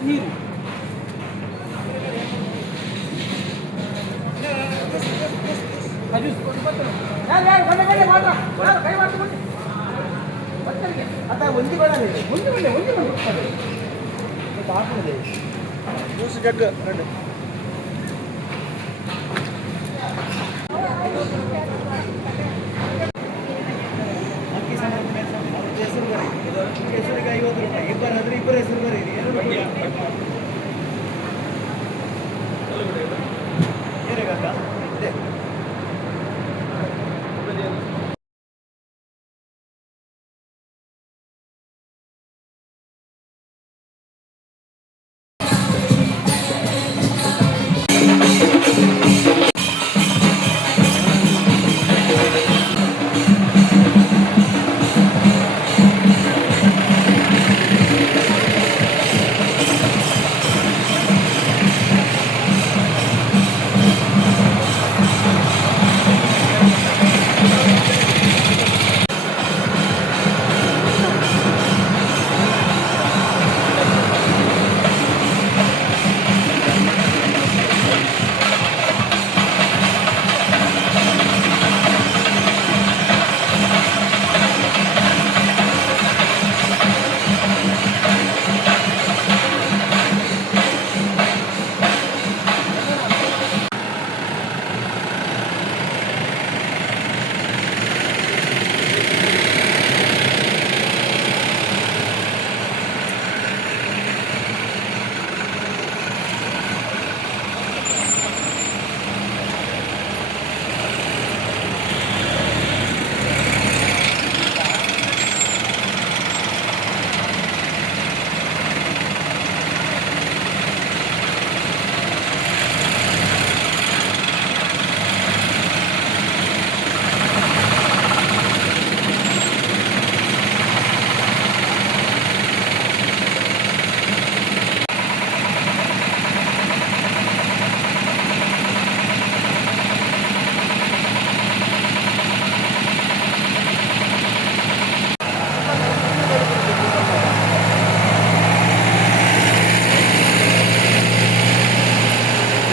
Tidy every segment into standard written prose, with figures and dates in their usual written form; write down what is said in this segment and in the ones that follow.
ನೀರು ಒಂದಿ ಬೇಡ ಜ್ಯೂಸ್ ಜಗ್ ರೆಡ್ ಅಕ್ಕಿ ಸಾಂಬಾರು ಹೆಸರು ಬರೀ ಹೆಸರಿಗೆ 50 ರೂಪಾಯಿ ಇಬ್ಬರಾದ್ರೆ ಇಬ್ಬರ ಹೆಸರು ಬರೀರಿ ಏನಾಗಲ್ಲ ಇದೆ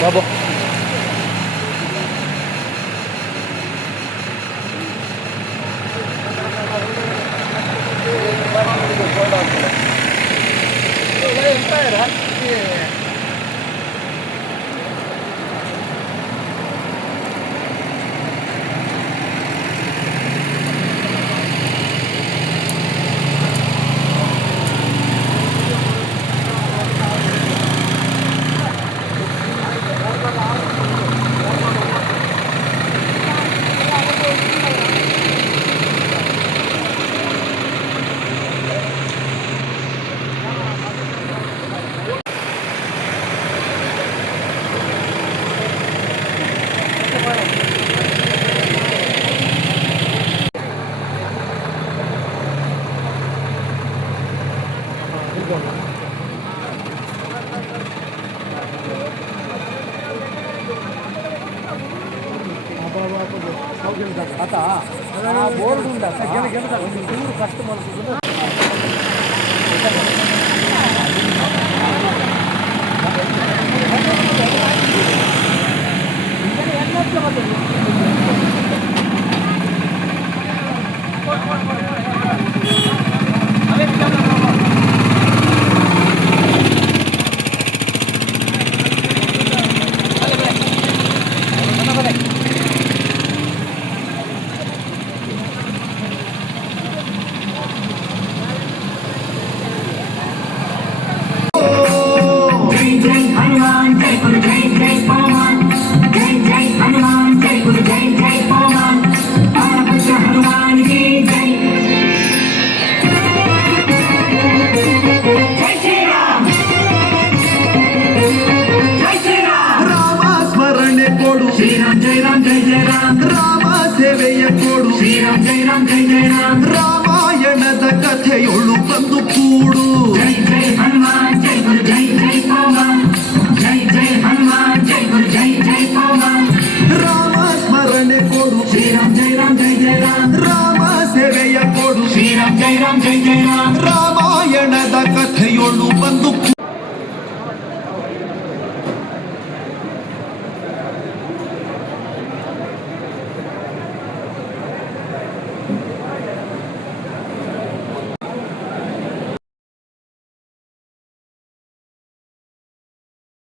ಬಾಬು आता बोर्ड ఉందా కస్టమర్ ರಾಮಾಯಣದ ಕಥೆಯೊಳು ಬಂದು ಕೂಡು ಜೈ ಜೈ ಹನುಮಾನ್ ಜೈ ಗುರು ಜೈ ಜೈ ಪವನ್ ಜೈ ಜೈ ಹನುಮಾನ್ ಜೈ ಗುರು ಜೈ ಜೈ ಪವನ್ ರಾಮ ಸ್ಮರಣೆ ಕೊಡು ಶ್ರೀರಾಮ್ ಜೈ ರಾಮ್ ಜೈ ಜೈ ರಾಮ್ ರಾಮ ಸೇವೆಯ ಕೊಡು ಶ್ರೀರಾಮ್ ಜೈ ರಾಮ್ ಜೈ ಜೈ ರಾಮ್ ರಾಮಾಯಣ ಕಥೆಯೊಳು